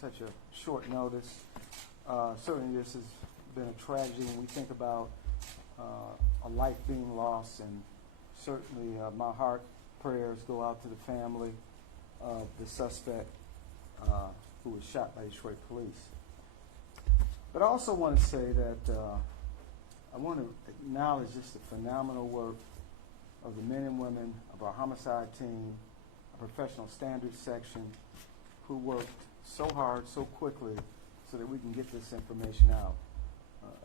such a short notice. Certainly this has been a tragedy when we think about a life being lost, and certainly my heart prayers go out to the family of the suspect who was shot by Detroit police. But I also want to say that I want to acknowledge just the phenomenal work of the men and women of our homicide team, our professional standards section, who worked so hard, so quickly, so that we can get this information out.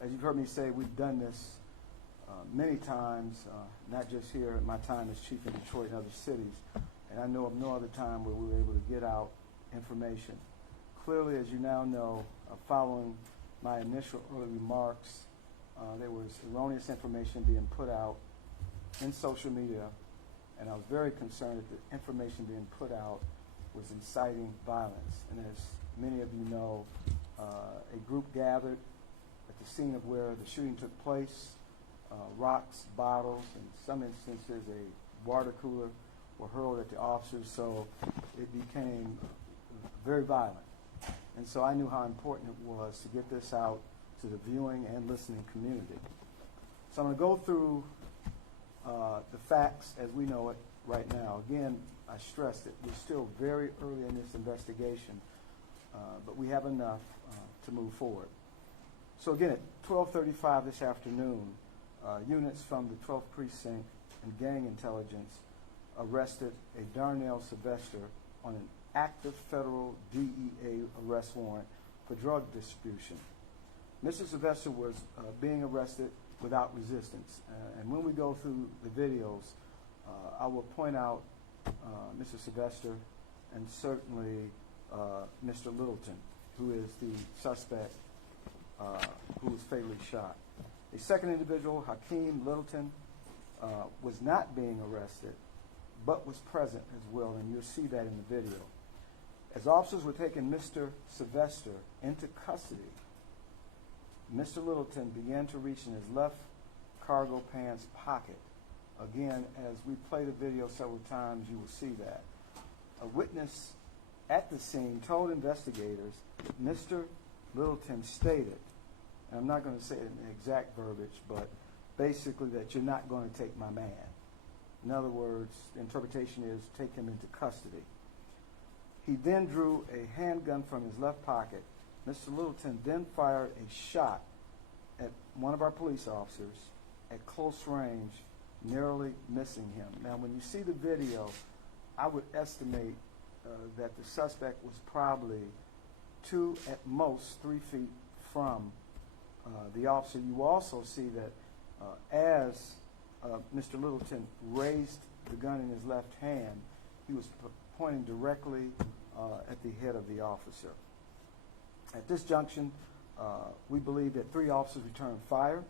As you've heard me say, we've done this many times, not just here at my time as chief in Detroit and other cities, and I know of no other time where we were able to get out information. Clearly, as you now know, following my initial early remarks, there was erroneous information being put out in social media, and I was very concerned that the information being put out was inciting violence. And as many of you know, a group gathered at the scene of where the shooting took place. Rocks, bottles, in some instances a water cooler were hurled at the officers, so it became very violent. And so I knew how important it was to get this out to the viewing and listening community. So I'm going to go through the facts as we know it right now. Again, I stressed it. We're still very early in this investigation, but we have enough to move forward. So again, at 12:35 this afternoon, units from the 12th Precinct and Gang Intelligence arrested a Darnell Sylvester on an active federal DEA arrest warrant for drug distribution. Mr. Sylvester was being arrested without resistance. And when we go through the videos, I will point out Mr. Sylvester and certainly Mr. Littleton, who is the suspect who was fatally shot. A second individual, Hakeem Littleton, was not being arrested, but was present as well, and you'll see that in the video. As officers were taking Mr. Sylvester into custody, Mr. Littleton began to reach in his left cargo pants pocket. Again, as we play the video several times, you will see that. A witness at the scene told investigators that Mr. Littleton stated, and I'm not going to say it in the exact verbiage, but basically that you're not going to take my man. In other words, the interpretation is take him into custody. He then drew a handgun from his left pocket. Mr. Littleton then fired a shot at one of our police officers at close range, narrowly missing him. Now, when you see the video, I would estimate that the suspect was probably 2, at most 3 feet from the officer. You also see that as Mr. Littleton raised the gun in his left hand, he was pointing directly at the head of the officer. At this junction, we believe that 3 officers returned fire,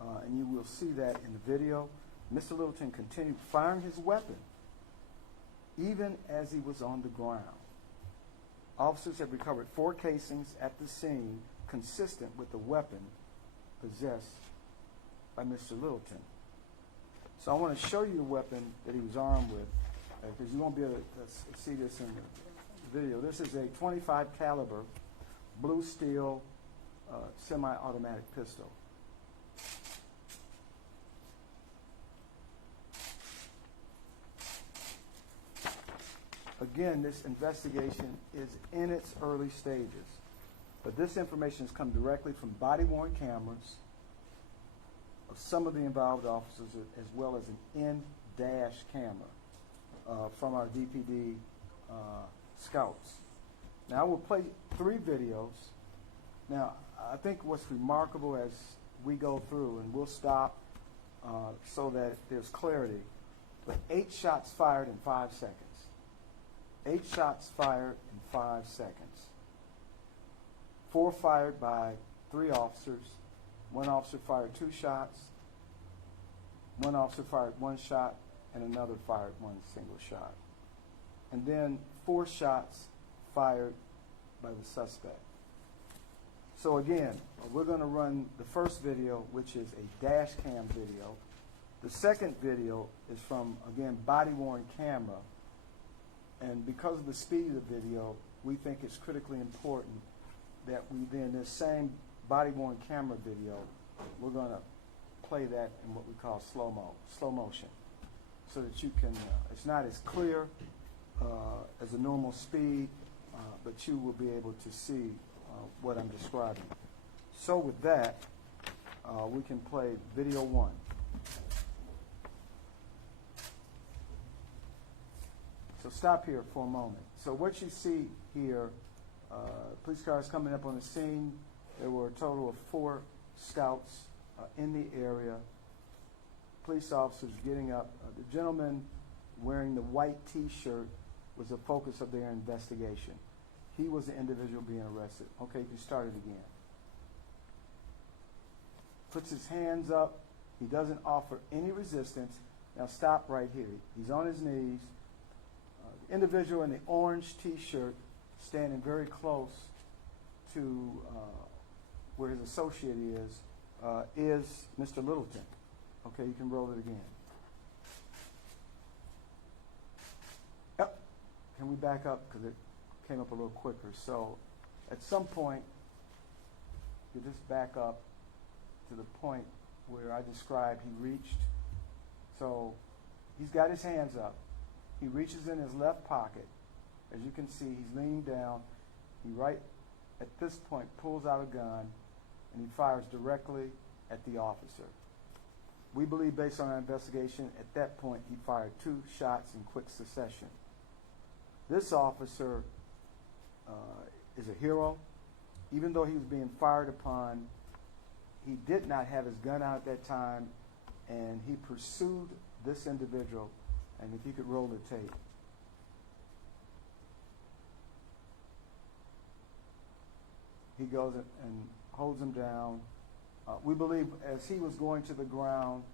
and you will see that in the video. Mr. Littleton continued firing his weapon even as he was on the ground. Officers have recovered 4 casings at the scene consistent with the weapon possessed by Mr. Littleton. So I want to show you the weapon that he was armed with, because you won't be able to see this in the video. This is a .25 caliber blue steel semi-automatic pistol. Again, this investigation is in its early stages, but this information has come directly from body-worn cameras of some of the involved officers, as well as an in-dash camera from our DPD scouts. Now, I will play 3 videos. Now, I think what's remarkable as we go through, and we'll stop so that there's clarity, but 8 shots fired in 5 seconds. 8 shots fired in 5 seconds. 4 fired by 3 officers. 1 officer fired 2 shots. 1 officer fired 1 shot, and another fired 1 single shot. And then 4 shots fired by the suspect. So again, we're going to run the first video, which is a dash cam video. The second video is from, again, body-worn camera. And because of the speed of the video, we think it's critically important that we then, this same body-worn camera video, we're going to play that in what we call slow motion, so that you can, it's not as clear as a normal speed, but you will be able to see what I'm describing. So with that, we can play video 1. So stop here for a moment. So what you see here, police cars coming up on the scene. There were a total of 4 scouts in the area. Police officers getting up. The gentleman wearing the white T-shirt was the focus of their investigation. He was the individual being arrested. Okay, you can start it again. Puts his hands up. He doesn't offer any resistance. Now stop right here. He's on his knees. The individual in the orange T-shirt standing very close to where his associate is Mr. Littleton. Okay, you can roll it again. Yep. Can we back up? Because it came up a little quicker. So at some point, you just back up to the point where I described he reached. So he's got his hands up. He reaches in his left pocket. As you can see, he's leaning down. He right at this point pulls out a gun and he fires directly at the officer. We believe, based on our investigation, at that point he fired 2 shots in quick succession. This officer is a hero. Even though he was being fired upon, he did not have his gun out at that time, and he pursued this individual. And if you could roll the tape. He goes and holds him down. We believe as he was going to the ground,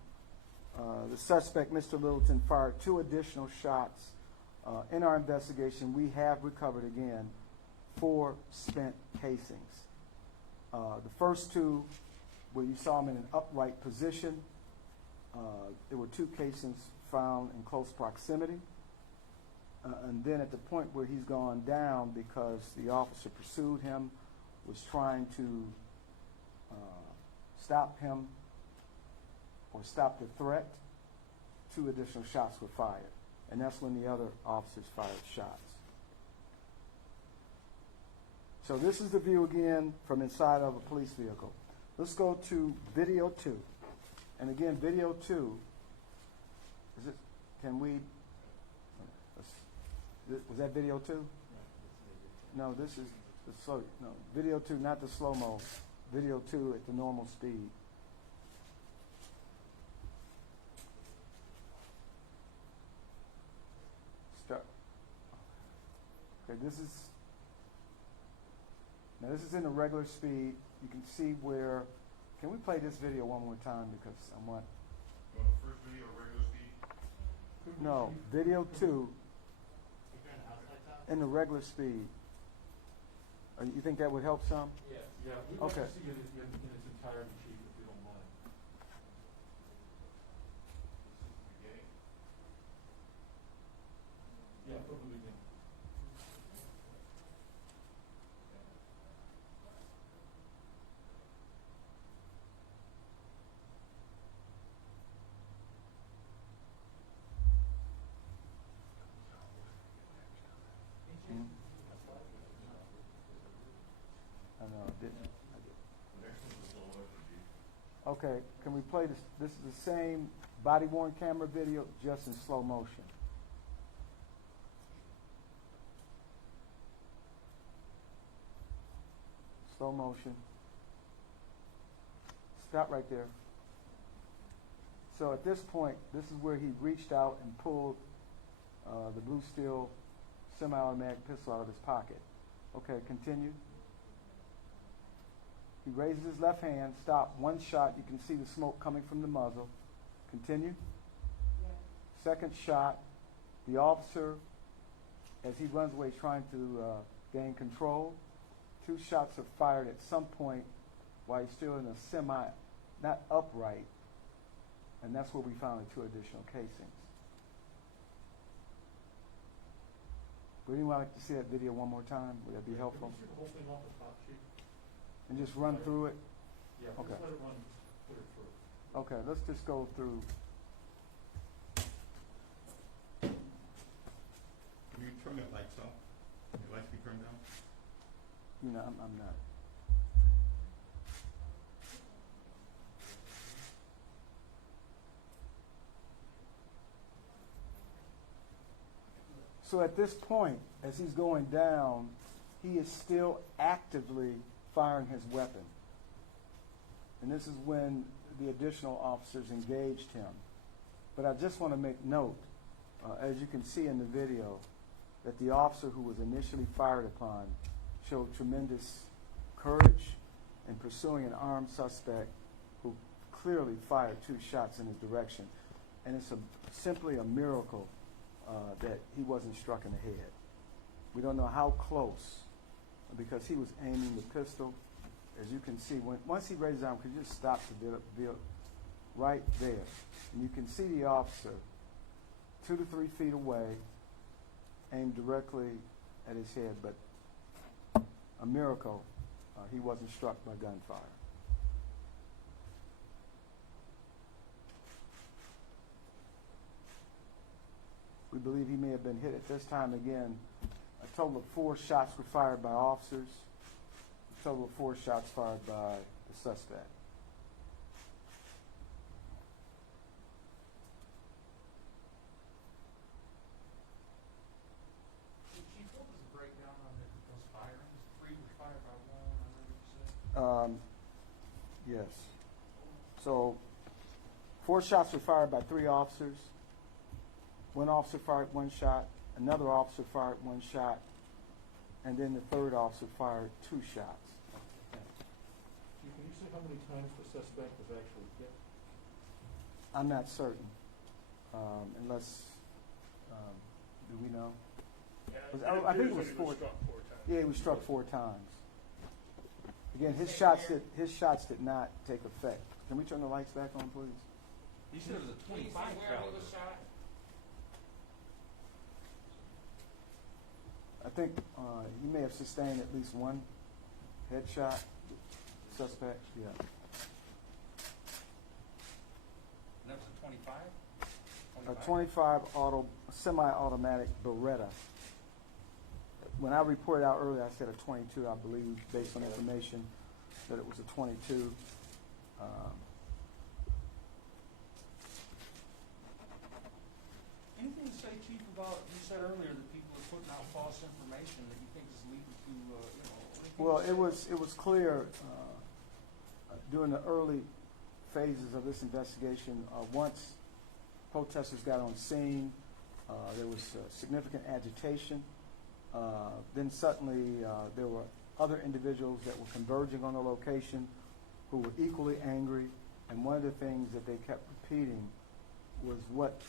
the suspect, Mr. Littleton, fired 2 additional shots. In our investigation, we have recovered, again, 4 spent casings. The first 2, where you saw him in an upright position, there were 2 casings found in close proximity. And then at the point where he's gone down because the officer pursued him, was trying to stop him or stop the threat, 2 additional shots were fired. And that's when the other officers fired shots. So this is the view again from inside of a police vehicle. Let's go to video 2. And again, video 2, is it, can we, was that video 2? No, this is the slow, no, video 2, not the slow-mo. Video 2 at the normal speed. Start. Okay, this is in the regular speed. You can see where, can we play this video one more time because I want. You want the first video regular speed? No, video 2 in the regular speed. You think that would help some? Yeah, we'd like to see it in its entirety, Chief, if you don't mind. Beginning? Yeah, from the beginning. I know, it didn't. The next one's a slow motion, Chief. Okay, can we play this? This is the same body-worn camera video, just in slow motion. Slow motion. Stop right there. So at this point, this is where he reached out and pulled the blue steel semi-automatic pistol out of his pocket. Okay, continue. He raises his left hand, stop, 1 shot. You can see the smoke coming from the muzzle. Continue. Second shot, the officer, as he runs away trying to gain control, 2 shots are fired at some point while he's still in a semi, not upright, and that's where we found the 2 additional casings. Would anyone like to see that video one more time? Would that be helpful? Can you see the whole thing off the top, Chief? And just run through it? Yeah, Okay. just let it run, put it through. Okay, let's just go through. Can you turn the lights off? The lights be turned down? You know, I'm not. So at this point, as he's going down, he is still actively firing his weapon. And this is when the additional officers engaged him. But I just want to make note, as you can see in the video, that the officer who was initially fired upon showed tremendous courage in pursuing an armed suspect who clearly fired 2 shots in his direction. And it's simply a miracle that he wasn't struck in the head. We don't know how close, because he was aiming the pistol. As you can see, once he raises his arm, could you just stop the video right there? And you can see the officer 2 to 3 feet away, aimed directly at his head, but a miracle, he wasn't struck by gunfire. We believe he may have been hit at this time again. A total of 4 shots were fired by officers. A total of 4 shots fired by the suspect. Chief, what was the breakdown on those firings? 3 were fired by 1, I remember you said. Yes. So 4 shots were fired by 3 officers. 1 officer fired 1 shot. Another officer fired 1 shot. And then the 3rd officer fired 2 shots. Chief, can you say how many times the suspect was actually hit? I'm not certain, unless, do we know? I think it was 4. Yeah, he was struck 4 times. Again, his shots did not take effect. Can we turn the lights back on, please? You said it was a 25 where he caliber. was shot? I think he may have sustained at least 1 headshot. Suspect, yeah. And that was a 25? A 25 semi-automatic Beretta. When I reported out earlier, I said a 22, I believe, based on information that it was a 22. Anything to say, Chief, about, you said earlier that people are putting out false information that you think is leading to, anything Well, to say? it was clear during the early phases of this investigation. Once protesters got on scene, there was significant agitation. Then suddenly there were other individuals that were converging on the location who were equally angry. And one of the things that they kept repeating was what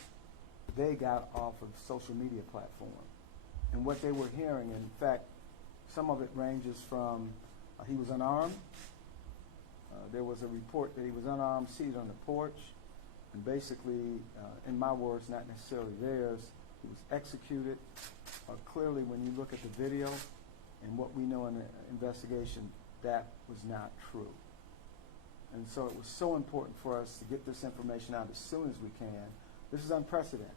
they got off of social media platform and what they were hearing. In fact, some of it ranges from he was unarmed. There was a report that he was unarmed, seated on the porch, and basically, in my words, not necessarily theirs, he was executed. Clearly, when you look at the video and what we know in the investigation, that was not true. And so it was so important for us to get this information out as soon as we can. This is unprecedented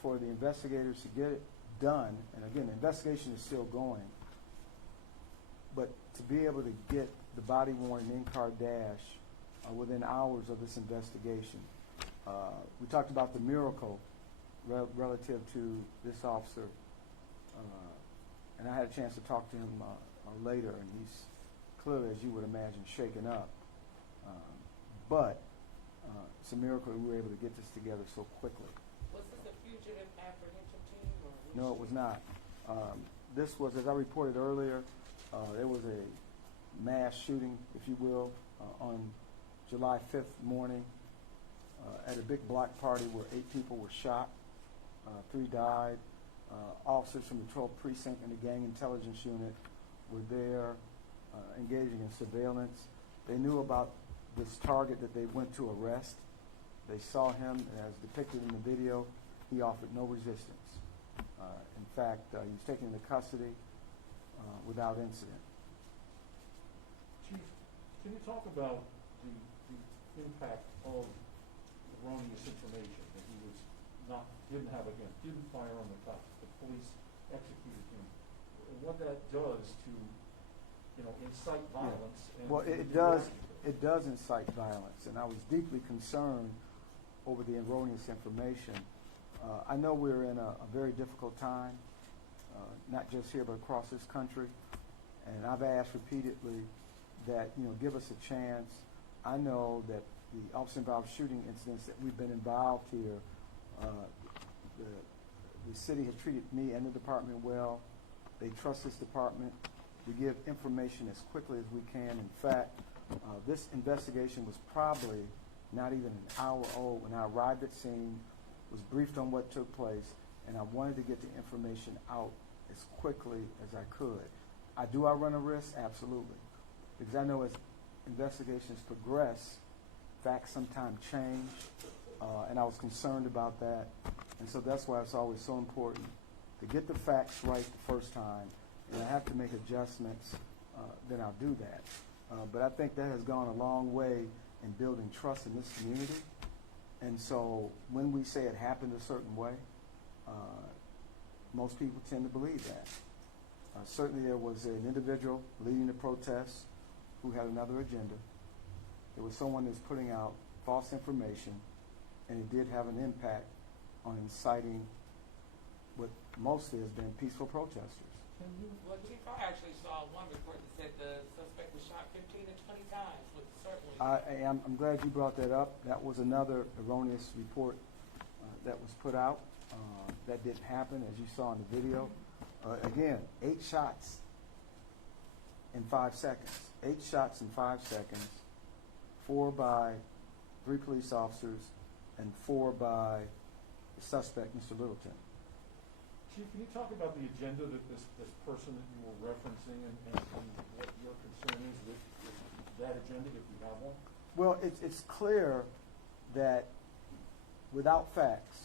for the investigators to get it done. And again, the investigation is still going. But to be able to get the body-worn in-car dash within hours of this investigation. We talked about the miracle relative to this officer. And I had a chance to talk to him later, and he's clearly, as you would imagine, shaken up. But it's a miracle we were able to get this together so quickly. Was this a fugitive apprehension team? Or No, it was not. This was, as I reported earlier, there was a mass shooting, if you will, on July 5th morning at a big block party where 8 people were shot. 3 died. Officers from the 12th Precinct and the Gang Intelligence Unit were there engaging in surveillance. They knew about this target that they went to arrest. They saw him, as depicted in the video. He offered no resistance. In fact, he was taken into custody without incident. Chief, can you talk about the impact of erroneous information that he was didn't have a gun, didn't fire on the cop, the police executed him, and what that does to, incite violence? And Well, the it does. reaction to it? It does incite violence, and I was deeply concerned over the erroneous information. I know we're in a very difficult time, not just here but across this country, and I've asked repeatedly that give us a chance. I know that the officer-involved shooting incidents that we've been involved here, the city has treated me and the department well. They trust this department. We give information as quickly as we can. In fact, this investigation was probably not even an hour old when I arrived at scene, was briefed on what took place, and I wanted to get the information out as quickly as I could. I run a risk? Absolutely. Because I know as investigations progress, facts sometimes change, and I was concerned about that. And so that's why it's always so important to get the facts right the first time. And I have to make adjustments, then I'll do that. But I think that has gone a long way in building trust in this community. And so when we say it happened a certain way, most people tend to believe that. Certainly there was an individual leading the protest who had another agenda. There was someone that's putting out false information, and it did have an impact on inciting what mostly has been peaceful protesters. Well, Chief, I actually saw one report that said the suspect was shot 15 to 20 times, which certainly... I'm glad you brought that up. That was another erroneous report that was put out. That didn't happen, as you saw in the video. Again, 8 shots in 5 seconds. 8 shots in 5 seconds, 4 by 3 police officers, and 4 by the suspect, Mr. Littleton. Chief, can you talk about the agenda that this person that you were referencing and what your concern is with that agenda, if you have one? Well, it's clear that without facts,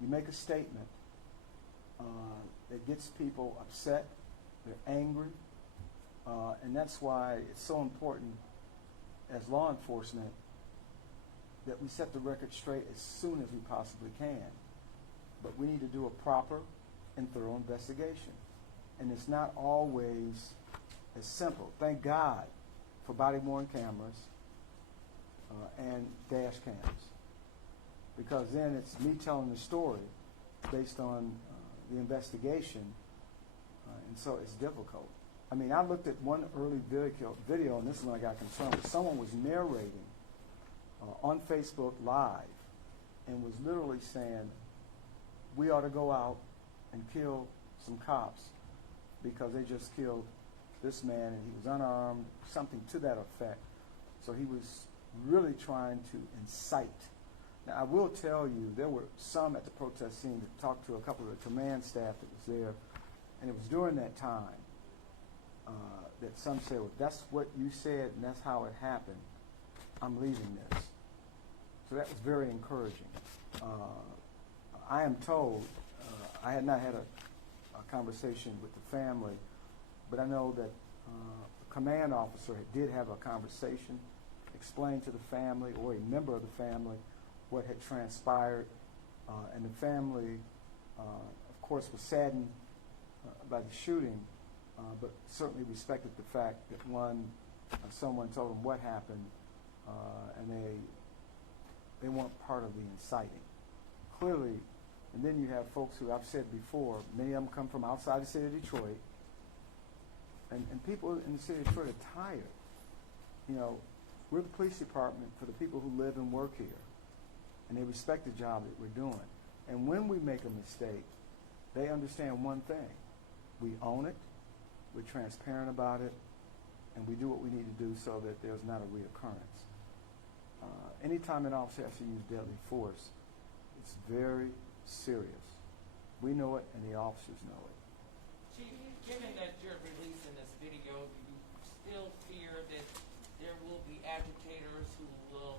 you make a statement that gets people upset, they're angry, and that's why it's so important as law enforcement that we set the record straight as soon as we possibly can. But we need to do a proper and thorough investigation. And it's not always as simple. Thank God for body-worn cameras and dash cams, because then it's me telling the story based on the investigation, and so it's difficult. I mean, I looked at one early video, and this is when I got concerned. Someone was narrating on Facebook Live and was literally saying, we ought to go out and kill some cops because they just killed this man and he was unarmed, something to that effect. So he was really trying to incite. Now, I will tell you, there were some at the protest scene that talked to a couple of the command staff that was there, and it was during that time that some said, well, that's what you said and that's how it happened. I'm leaving this. So that was very encouraging. I am told, I had not had a conversation with the family, but I know that a command officer did have a conversation, explained to the family or a member of the family what had transpired, and the family, of course, was saddened by the shooting, but certainly respected the fact that someone told them what happened, and they weren't part of the inciting. Clearly, and then you have folks who I've said before, many of them come from outside the city of Detroit, and people in the city of Detroit are tired. You know, we're the police department for the people who live and work here, and they respect the job that we're doing. And when we make a mistake, they understand one thing. We own it, we're transparent about it, and we do what we need to do so that there's not a reoccurrence. Anytime an officer has to use deadly force, it's very serious. We know it, and the officers know it. Chief, given that you're releasing this video, do you still fear that there will be agitators who will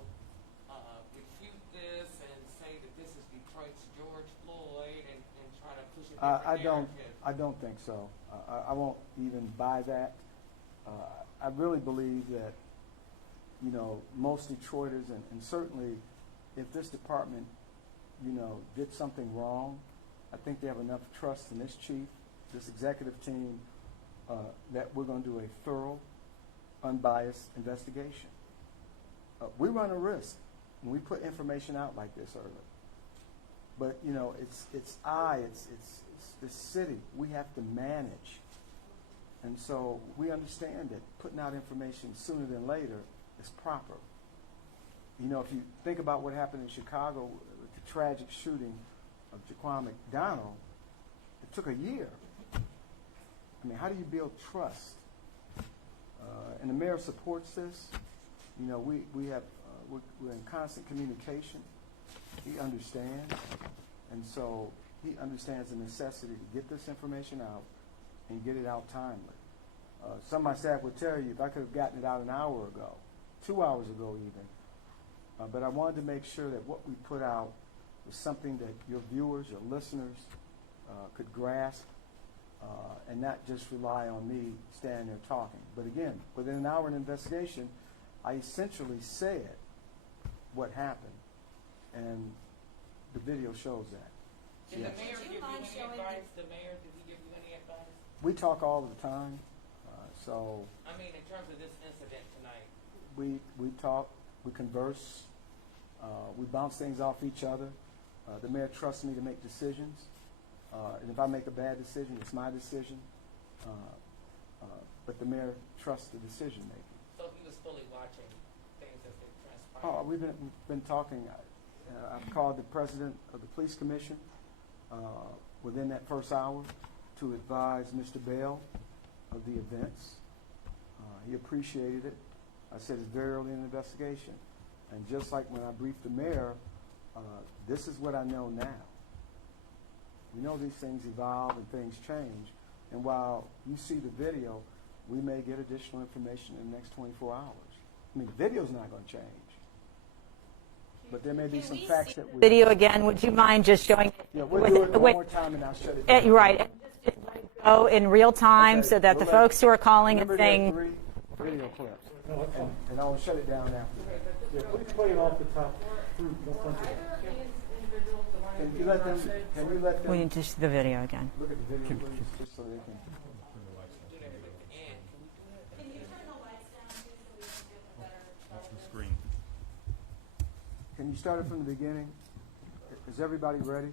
refute this and say that this is Detroit's George Floyd and try to push a different narrative. I don't think so. I won't even buy that. I really believe that, you know, most Detroiters, and certainly if this department, you know, did something wrong, I think they have enough trust in this chief, this executive team, that we're going to do a thorough, unbiased investigation. We run a risk when we put information out like this early. But, you know, it's the city. We have to manage. And so we understand that putting out information sooner than later is proper. You know, if you think about what happened in Chicago with the tragic shooting of Jaquan McDonald, it took a year. I mean, how do you build trust? And the mayor supports this. You know, we're in constant communication. He understands. And so he understands the necessity to get this information out and get it out timely. Some of my staff would tell you if I could have gotten it out an hour ago, 2 hours ago even. But I wanted to make sure that what we put out was something that your viewers, your listeners could grasp and not just rely on me standing there talking. But again, within an hour in investigation, I essentially said what happened, and the video shows that. Did Yes. the mayor give you any advice? The mayor, did he give you any advice? We talk all the time, so I mean, in terms of this incident tonight. we talk, we converse, we bounce things off each other. The mayor trusts me to make decisions, and if I make a bad decision, it's my decision. But the mayor trusts the decision making. So he was fully watching things as they transpired. Oh, we've been talking. I've called the president of the police commission within that first hour to advise Mr. Bell of the events. He appreciated it. I said it's very early in the investigation. And just like when I briefed the mayor, this is what I know now. We know these things evolve and things change. And while you see the video, we may get additional information in the next 24 hours. I mean, the video's not going to change. But there may be some facts that we... Video again, would you mind just showing it? Yeah, we'll do it one more time and I'll shut it down. Right, and just let it go in real time Okay, so that the we'll let- folks who are calling and Remember there saying, are 3 video clips. And I'll shut it down after. Yeah, please play it off the top through the front of it. Can you let them, we need to see the video again. look at the video, please, just so they can... Do that at the end. Can we do that? Off the screen. Can you start it from the beginning? Is everybody ready?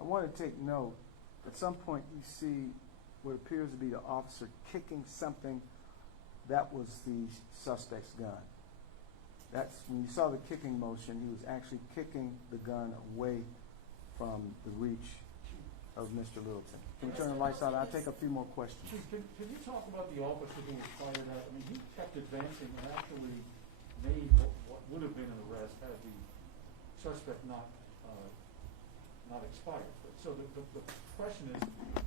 I want to take note, at some point you see what appears to be the officer kicking something that was the suspect's gun. That's, when you saw the kicking motion, he was actually kicking the gun away from the reach of Mr. Littleton. Can we turn the lights out? I'll take a few more questions. Chief, can you talk about the officer who was fired at? I mean, he kept advancing and actually made what would have been an arrest had the suspect not expired. So the question is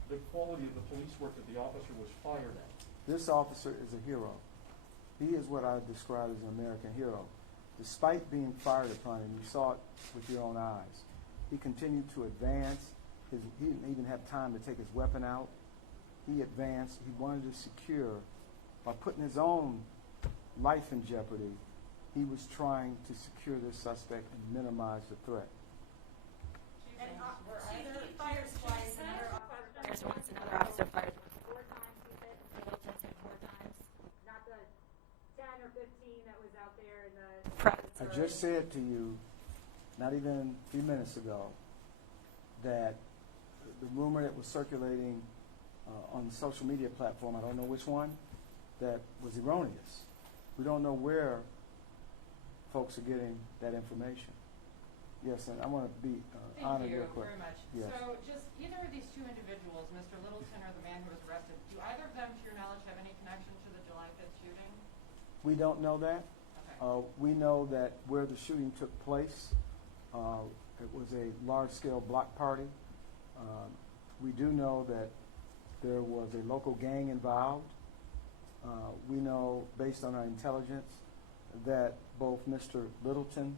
the quality of the police work that the officer was fired at. This officer is a hero. He is what I describe as an American hero. Despite being fired upon, and you saw it with your own eyes, he continued to advance. he didn't even have time to take his weapon out. He advanced. He wanted to secure, by putting his own life in jeopardy, he was trying to secure this suspect and minimize the threat. And were either fires twice, another officer fires once, another officer fires once. 4 times, you said? Middleton said 4 times? Not the 10 or 15 that was out there in the press? I just said to you, not even a few minutes ago, that the rumor that was circulating on the social media platform, I don't know which one, that was erroneous. We don't know where folks are getting that information. Yes, and I want to be honor your question. Thank you very much. Yes. So just either of these 2 individuals, Mr. Littleton or the man who was arrested, do either of them, to your knowledge, have any connection to the July 5th shooting? We don't know that. Okay. We know that where the shooting took place, it was a large-scale block party. We do know that there was a local gang involved. We know, based on our intelligence, that both Mr. Littleton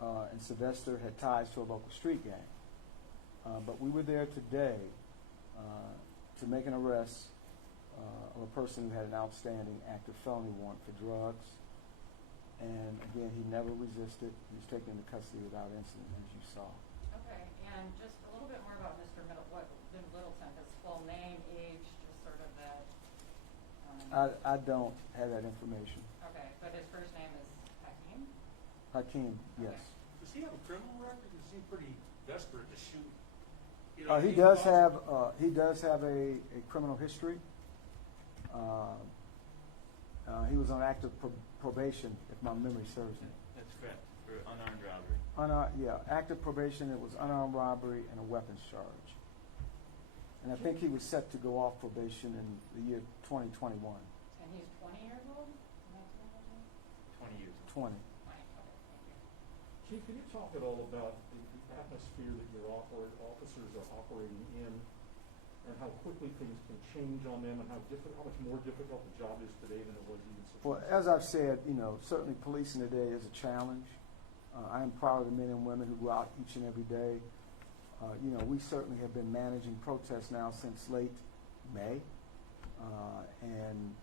and Sylvester had ties to a local street gang. But we were there today to make an arrest of a person who had an outstanding active felony warrant for drugs. And again, he never resisted. He was taken into custody without incident, as you saw. Okay, and just a little bit more about Mr. Littleton, his full name, age, just sort of that. I don't have that information. Okay, but his first name is Hakeem? Hakeem, yes. Does he have a criminal record? He seemed pretty desperate to shoot. He does have a criminal history. He was on active probation, if my memory serves me. That's correct, for unarmed robbery. Active probation. It was unarmed robbery and a weapons charge. And I think he was set to go off probation in the year 2021. And he's 20 years old? Am I 20 years. 20. 20, okay, thank you. Chief, can you talk at all about the atmosphere that your officers are operating in, and how quickly things can change on them, and how much more difficult the job is today than it was even 6 Well, months as I've said, certainly policing today is a challenge. I am proud of the men and women who go out each and every day. We certainly have been managing protests now since late May, and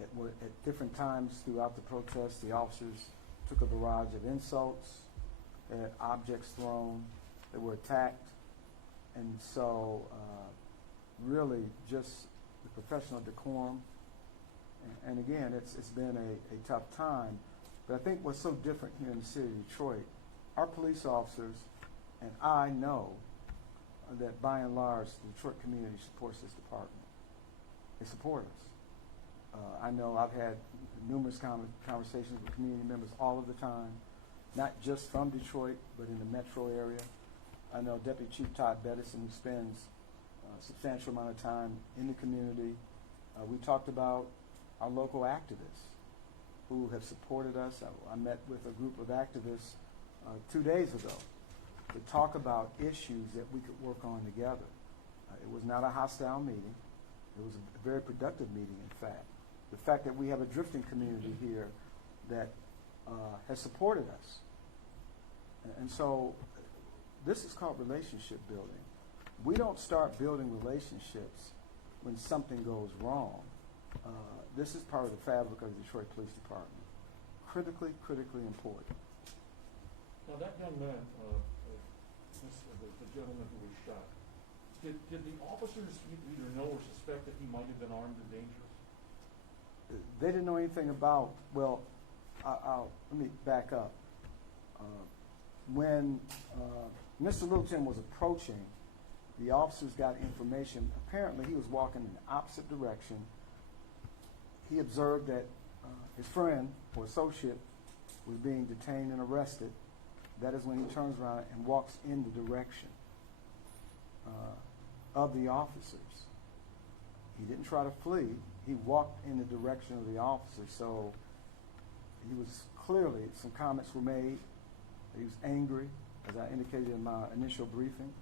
at different times throughout the protest, the officers took a barrage of insults, they had objects thrown, they were attacked, and so really just the professional decorum. And again, it's been a tough time, but I think what's so different here in the city of Detroit, our police officers and I know that by and large the Detroit community supports this department. They support us. I know I've had numerous conversations with community members all of the time, not just from Detroit, but in the metro area. I know Deputy Chief Todd Bettison, who spends a substantial amount of time in the community. We talked about our local activists who have supported us. I met with a group of activists 2 days ago to talk about issues that we could work on together. It was not a hostile meeting. It was a very productive meeting, in fact. The fact that we have a drifting community here that has supported us. And so this is called relationship building. We don't start building relationships when something goes wrong. This is part of the fabric of the Detroit Police Department. Critically important. Now that young man, the gentleman who was shot, did the officers either know or suspect that he might have been armed and dangerous? They didn't know anything about, well, let me back up. When Mr. Littleton was approaching, the officers got information. Apparently he was walking in the opposite direction. He observed that his friend or associate was being detained and arrested. That is when he turns around and walks in the direction of the officers. He didn't try to flee. He walked in the direction of the officers. So he was clearly, some comments were made. He was angry, as I indicated in my initial briefing,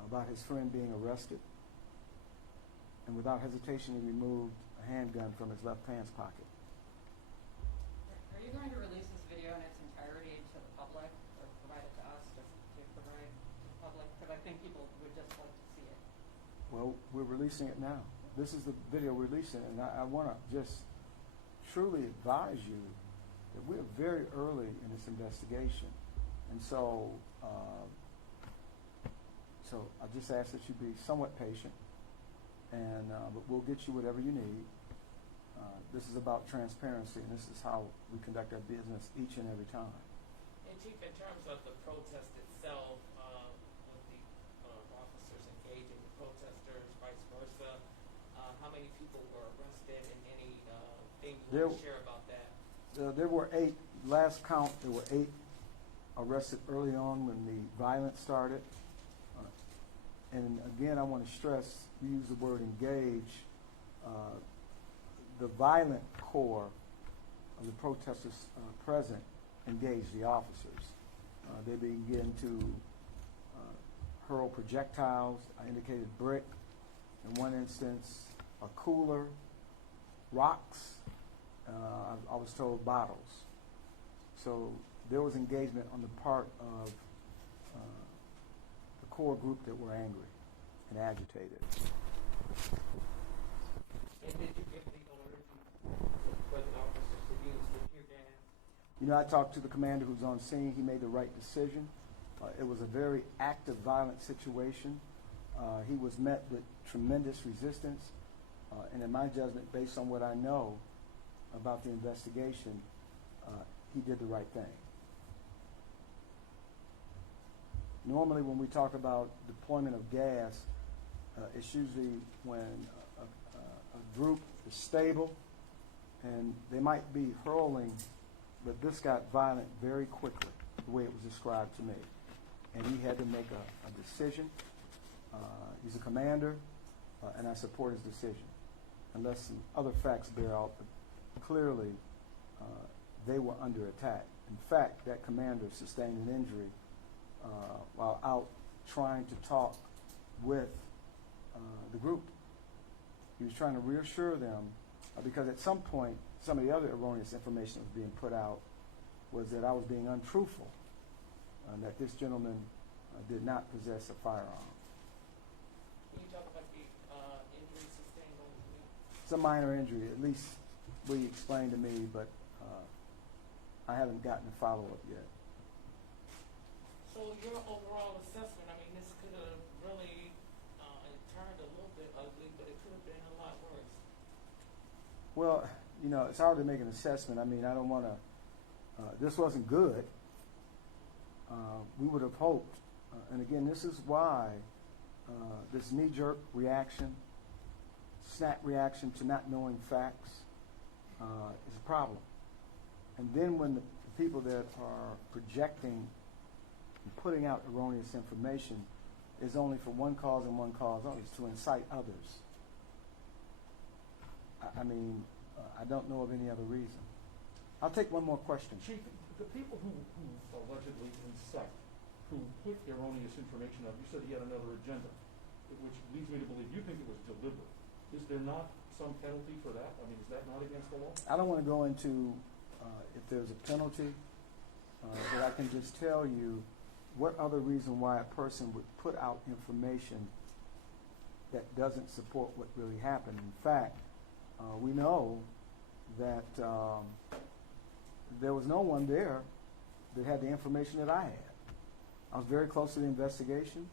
about his friend being arrested. And without hesitation, he removed a handgun from his left pants pocket. Are you going to release this video in its entirety to the public, or provide it to us to provide to the public? Could I think people would just like to see it. Well, we're releasing it now. This is the video we're releasing, and I want to just truly advise you that we're very early in this investigation. And so I just ask that you be somewhat patient, and but we'll get you whatever you need. This is about transparency, and this is how we conduct our business each and every time. And Chief, in terms of the protest itself, with the officers engaging the protesters, vice versa, how many people were arrested, and anything you want to share about that? There were 8. Last count, there were 8 arrested early on when the violence started. And again, I want to stress, you use the word engage. The violent core of the protesters present engaged the officers. They began to hurl projectiles. I indicated brick. In one instance, a cooler, rocks. I was told bottles. So there was engagement on the part of the core group that were angry and agitated. And did you give the order for the officers to use the tear gas? You know, I talked to the commander who's on scene. He made the right decision. It was a very active, violent situation. He was met with tremendous resistance. And in my judgment, based on what I know about the investigation, he did the right thing. Normally, when we talk about deployment of gas, it's usually when a group is stable and they might be hurling, but this got violent very quickly, the way it was described to me. And he had to make a decision. He's a commander, and I support his decision, unless some other facts bear out. But clearly, they were under attack. In fact, that commander sustained an injury while out trying to talk with the group. He was trying to reassure them, because at some point, some of the other erroneous information that was being put out was that I was being untruthful, and that this gentleman did not possess a firearm. Can you talk about the injury sustained on the knee? It's a minor injury, at least what he explained to me, but I haven't gotten a follow-up yet. So your overall assessment, I mean, this could have really turned a little bit ugly, but it could have been a lot worse. Well, you know, it's hard to make an assessment. I mean, I don't want to, this wasn't good. We would have hoped, and again, this is why this knee-jerk reaction, snap reaction to not knowing facts is a problem. And then when the people that are projecting and putting out erroneous information is only for one cause and one cause only, is to incite others. I mean, I don't know of any other reason. I'll take one more question. Chief, the people who allegedly incite, who put erroneous information up, you said he had another agenda, which leads me to believe you think it was deliberate. Is there not some penalty for that? I mean, is that not against the law? I don't want to go into if there's a penalty, but I can just tell you what other reason why a person would put out information that doesn't support what really happened. In fact, we know that there was no one there that had the information that I had. I was very close to the investigation.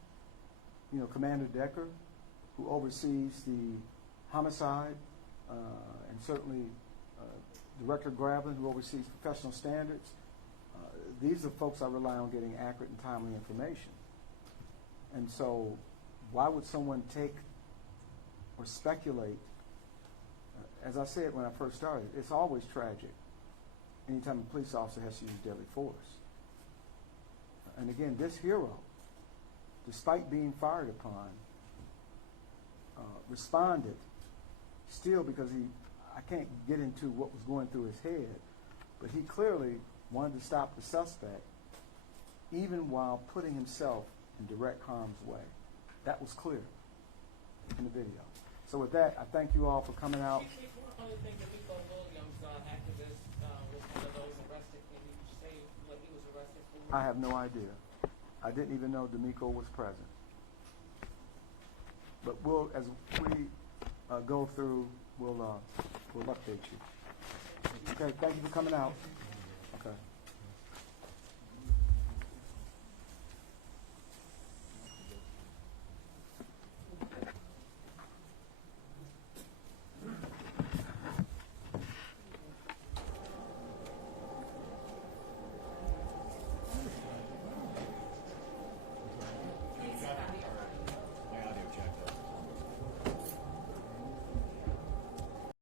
You know, Commander Decker, who oversees the homicide, and certainly Director Grablin, who oversees professional standards. These are folks I rely on getting accurate and timely information. And so why would someone take or speculate? As I said when I first started, it's always tragic anytime a police officer has to use deadly force. And again, this hero, despite being fired upon, responded still because I can't get into what was going through his head, but he clearly wanted to stop the suspect even while putting himself in direct harm's way. That was clear in the video. So with that, I thank you all for coming out. Chief, one other thing, D'Amico Williams, activist, was one of those arrested. Can you say what he was arrested for? I have no idea. I didn't even know D'Amico was present. But we'll, as we go through, we'll update you. Okay, thank you for coming out. Okay.